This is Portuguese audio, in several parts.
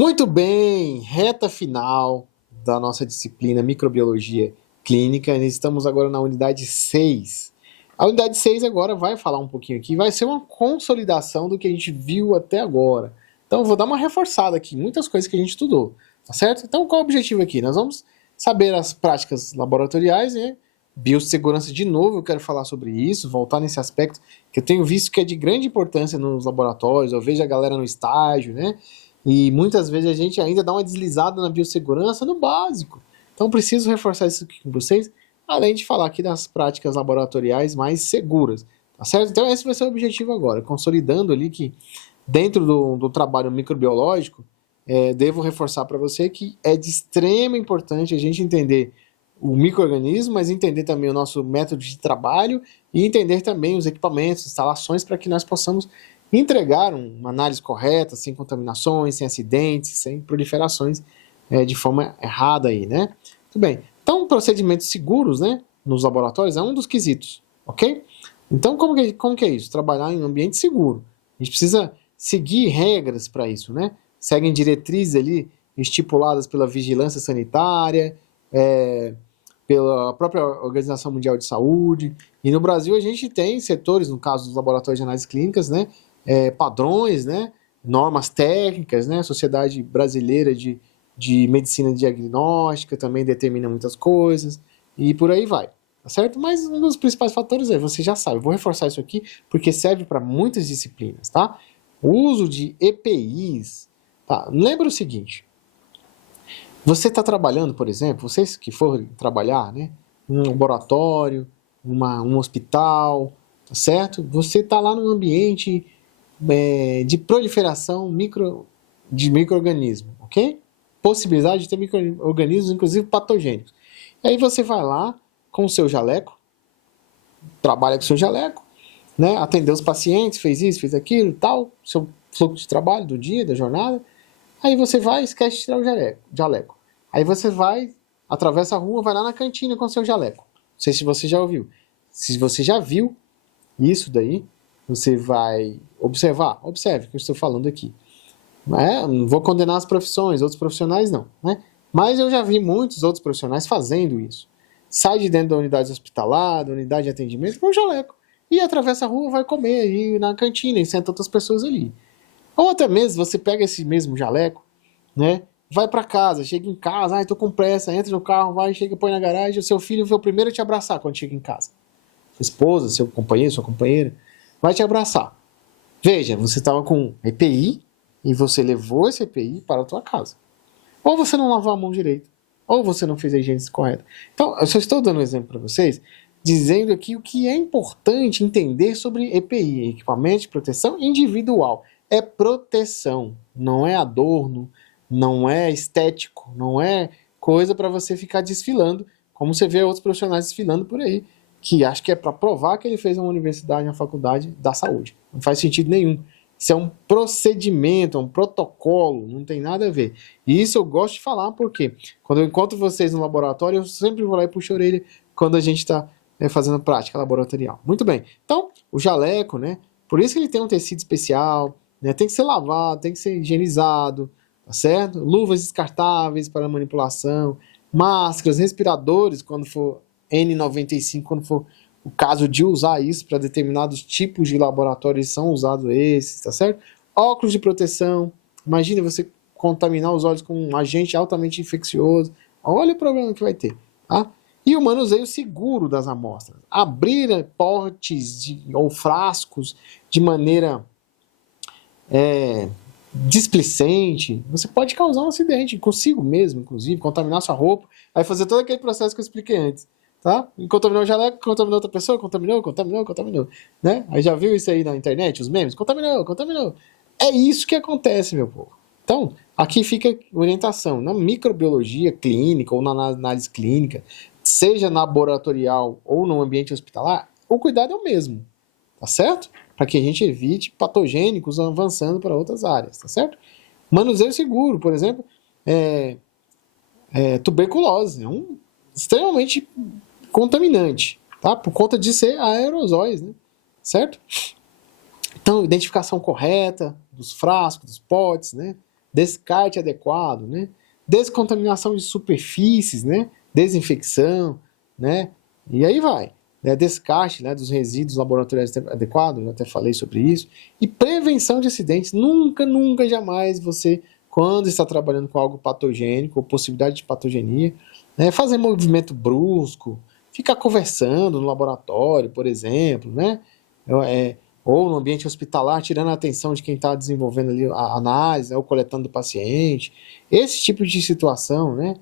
Muito bem, reta final da nossa disciplina Microbiologia Clínica. Estamos agora na unidade 6. A unidade 6 agora vai falar um pouquinho aqui, vai ser uma consolidação do que a gente viu até agora. Então, eu vou dar uma reforçada aqui, muitas coisas que a gente estudou, tá certo? Então, qual é o objetivo aqui? Nós vamos saber as práticas laboratoriais, né? Biossegurança de novo, eu quero falar sobre isso, voltar nesse aspecto que eu tenho visto que é de grande importância nos laboratórios, eu vejo a galera no estágio, né? E muitas vezes a gente ainda dá uma deslizada na biossegurança no básico. Então preciso reforçar isso aqui com vocês, além de falar aqui das práticas laboratoriais mais seguras, tá certo? Então esse vai ser o objetivo agora, consolidando ali que dentro do trabalho microbiológico, devo reforçar para você que é de extrema importância a gente entender o micro-organismo, mas entender também o nosso método de trabalho e entender também os equipamentos, instalações, para que nós possamos entregar uma análise correta, sem contaminações, sem acidentes, sem proliferações de forma errada aí, né? Tudo bem. Então, procedimentos seguros, né, nos laboratórios é um dos quesitos, ok? Então, como que é isso? Trabalhar em um ambiente seguro. A gente precisa seguir regras para isso, né? Seguem diretrizes ali estipuladas pela vigilância sanitária, pela própria Organização Mundial de Saúde. E no Brasil a gente tem setores, no caso dos laboratórios de análises clínicas, né, padrões, né, normas técnicas, né, a Sociedade Brasileira de Medicina Diagnóstica também determina muitas coisas, e por aí vai, tá certo? Mas um dos principais fatores você já sabe, eu vou reforçar isso aqui, porque serve para muitas disciplinas, tá? O uso de EPIs, tá? Lembra o seguinte, você está trabalhando, por exemplo, vocês que forem trabalhar, né, um laboratório, um hospital, tá certo? Você está lá num ambiente de proliferação de micro-organismos, ok? Possibilidade de ter micro-organismos, inclusive patogênicos. E aí você vai lá com o seu jaleco, trabalha com o seu jaleco, né? Atendeu os pacientes, fez isso, fez aquilo, tal, seu fluxo de trabalho do dia, da jornada. Aí você vai e esquece de tirar o jaleco. Aí você vai, atravessa a rua, vai lá na cantina com o seu jaleco. Não sei se você já ouviu. Se você já viu isso daí, você vai observar. Observe o que eu estou falando aqui. Não vou condenar as profissões, outros profissionais não, né? Mas eu já vi muitos outros profissionais fazendo isso. Sai de dentro da unidade hospitalar, da unidade de atendimento, com o jaleco. E atravessa a rua, vai comer aí na cantina e senta outras pessoas ali. Ou até mesmo você pega esse mesmo jaleco, né? Vai para casa, chega em casa, ai, tô com pressa, entra no carro, vai, chega, põe na garagem, o seu filho foi o primeiro a te abraçar quando chega em casa. Sua esposa, seu companheiro, sua companheira, vai te abraçar. Veja, você estava com EPI e você levou esse EPI para a tua casa. Ou você não lavou a mão direito, ou você não fez a higiene correta. Então, eu só estou dando um exemplo para vocês, dizendo aqui o que é importante entender sobre EPI, equipamento de proteção individual. É proteção, não é adorno, não é estético, não é coisa para você ficar desfilando, como você vê outros profissionais desfilando por aí, que acho que é para provar que ele fez uma universidade, uma faculdade da saúde. Não faz sentido nenhum. Isso é um procedimento, é um protocolo, não tem nada a ver. E isso eu gosto de falar porque quando eu encontro vocês no laboratório, eu sempre vou lá e puxo a orelha quando a gente está fazendo prática laboratorial. Muito bem. Então, o jaleco, né? Por isso que ele tem um tecido especial, né? Tem que ser lavado, tem que ser higienizado, tá certo? Luvas descartáveis para manipulação, máscaras, respiradores, quando for N95, quando for o caso de usar isso para determinados tipos de laboratórios, são usados esses, tá certo? Óculos de proteção, imagine você contaminar os olhos com um agente altamente infeccioso, olha o problema que vai ter, tá? E o manuseio seguro das amostras, abrir potes ou frascos de maneira displicente, você pode causar um acidente consigo mesmo, inclusive, contaminar sua roupa, aí fazer todo aquele processo que eu expliquei antes. Tá? Contaminou o jaleco, contaminou outra pessoa, contaminou, né? Aí já viu isso aí na internet, os memes? Contaminou. É isso que acontece, meu povo. Então, aqui fica orientação. Na microbiologia clínica ou na análise clínica, seja na laboratorial ou no ambiente hospitalar, o cuidado é o mesmo, tá certo? Para que a gente evite patogênicos avançando para outras áreas, tá certo? Manuseio seguro, por exemplo, tuberculose, é extremamente contaminante, tá? Por conta de ser aerosóis, né? Certo? Então, identificação correta dos frascos, dos potes, né? descarte adequado, né? Descontaminação de superfícies, né? Desinfecção, né? E aí vai. Né? Descarte, né, dos resíduos laboratoriais adequados, eu até falei sobre isso. E prevenção de acidentes. Nunca, nunca, jamais você, quando está trabalhando com algo patogênico, ou possibilidade de patogenia, né, fazer movimento brusco, ficar conversando no laboratório, por exemplo, né? Ou no ambiente hospitalar, tirando a atenção de quem está desenvolvendo ali a análise, né, ou coletando do paciente. Esse tipo de situação, né?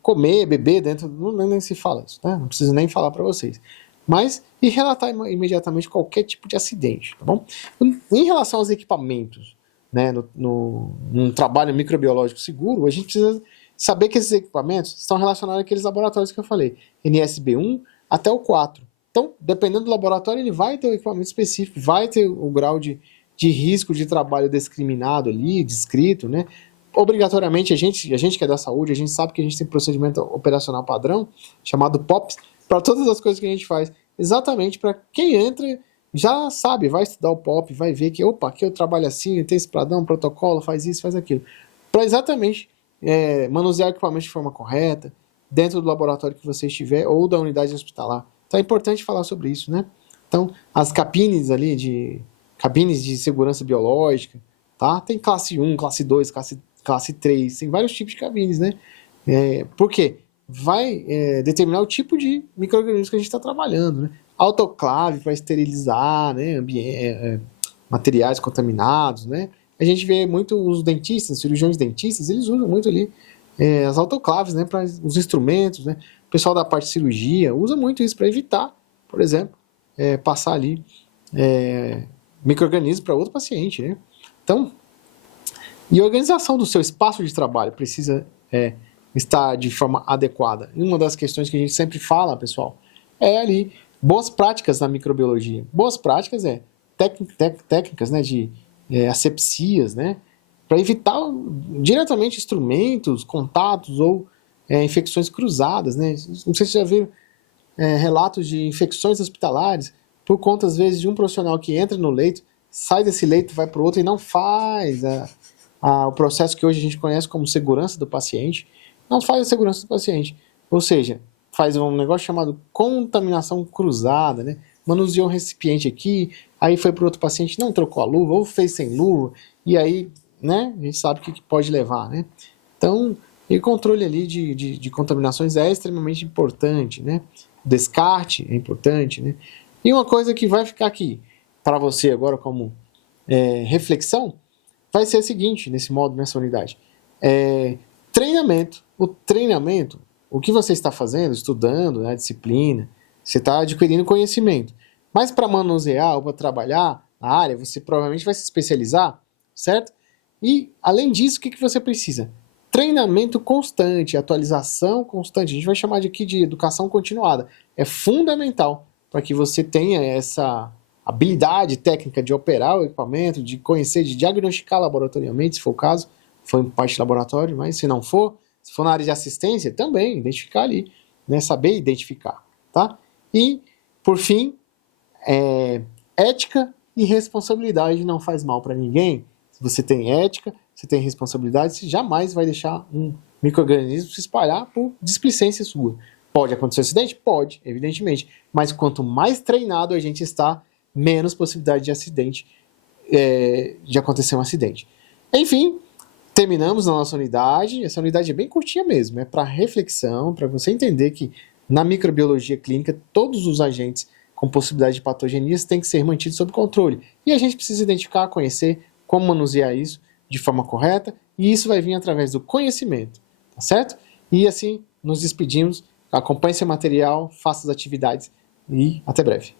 Comer, beber dentro, nem se fala isso, né? Não preciso nem falar para vocês. Mas, e relatar imediatamente qualquer tipo de acidente, tá bom? Em relação aos equipamentos, né, num trabalho microbiológico seguro, a gente precisa saber que esses equipamentos estão relacionados àqueles laboratórios que eu falei, NSB1 até o 4. Então, dependendo do laboratório, ele vai ter um equipamento específico, vai ter o grau de risco de trabalho discriminado ali, descrito, né? Obrigatoriamente, a gente que é da saúde, a gente sabe que a gente tem procedimento operacional padrão, chamado POPs, para todas as coisas que a gente faz. Exatamente para quem entra, já sabe, vai estudar o POP, vai ver que, opa, aqui eu trabalho assim, tem esse padrão, protocolo, faz isso, faz aquilo. Para exatamente manusear o equipamento de forma correta, dentro do laboratório que você estiver, ou da unidade hospitalar. Então é importante falar sobre isso, né? Então, as cabines ali, cabines de segurança biológica, tá? Tem classe 1, classe 2, classe 3, tem vários tipos de cabines, né? Por quê? Vai determinar o tipo de micro-organismo que a gente está trabalhando, né? Autoclave para esterilizar, né? Materiais contaminados, né? A gente vê muito os dentistas, cirurgiões dentistas, eles usam muito ali as autoclaves, né? Para os instrumentos, né? O pessoal da parte de cirurgia usa muito isso para evitar, por exemplo, passar ali micro-organismos para outro paciente, né? Então, e a organização do seu espaço de trabalho precisa estar de forma adequada. E uma das questões que a gente sempre fala, pessoal, é ali, boas práticas na microbiologia. Boas práticas técnicas, né, de asepsias, né, para evitar diretamente instrumentos, contatos ou infecções cruzadas, né. Não sei se você já viu relatos de infecções hospitalares por conta, às vezes, de um profissional que entra no leito, sai desse leito, vai para o outro e não faz o processo que hoje a gente conhece como segurança do paciente, não faz a segurança do paciente. Ou seja, faz um negócio chamado contaminação cruzada, né? Manuseou um recipiente aqui, aí foi para outro paciente, não trocou a luva, ou fez sem luva, e aí, né, a gente sabe o que pode levar, né? Então, o controle ali de contaminações é extremamente importante, né? Descarte é importante, né? E uma coisa que vai ficar aqui para você agora como reflexão, vai ser o seguinte, nessa unidade. Treinamento. O treinamento, o que você está fazendo, estudando, né, a disciplina, você está adquirindo conhecimento. Mas para manusear ou para trabalhar na área, você provavelmente vai se especializar, certo? E, além disso, o que você precisa? Treinamento constante, atualização constante. A gente vai chamar aqui de educação continuada. É fundamental para que você tenha essa habilidade técnica de operar o equipamento, de conhecer, de diagnosticar laboratorialmente, se for o caso, for em parte de laboratório, mas se não for, se for na área de assistência, também identificar ali, né, saber identificar, tá? E, por fim, ética e responsabilidade não faz mal para ninguém. Se você tem ética, você tem responsabilidade, você jamais vai deixar um micro-organismo se espalhar por displicência sua. Pode acontecer um acidente? Pode, evidentemente. Mas quanto mais treinado a gente está, menos possibilidade de acidente, de acontecer um acidente. Enfim, terminamos a nossa unidade. Essa unidade é bem curtinha mesmo, é para reflexão, para você entender que na microbiologia clínica, todos os agentes com possibilidade de patogenias têm que ser mantidos sob controle. E a gente precisa identificar, conhecer como manusear isso de forma correta, e isso vai vir através do conhecimento, tá certo? E assim, nos despedimos. Acompanhe seu material, faça as atividades e até breve.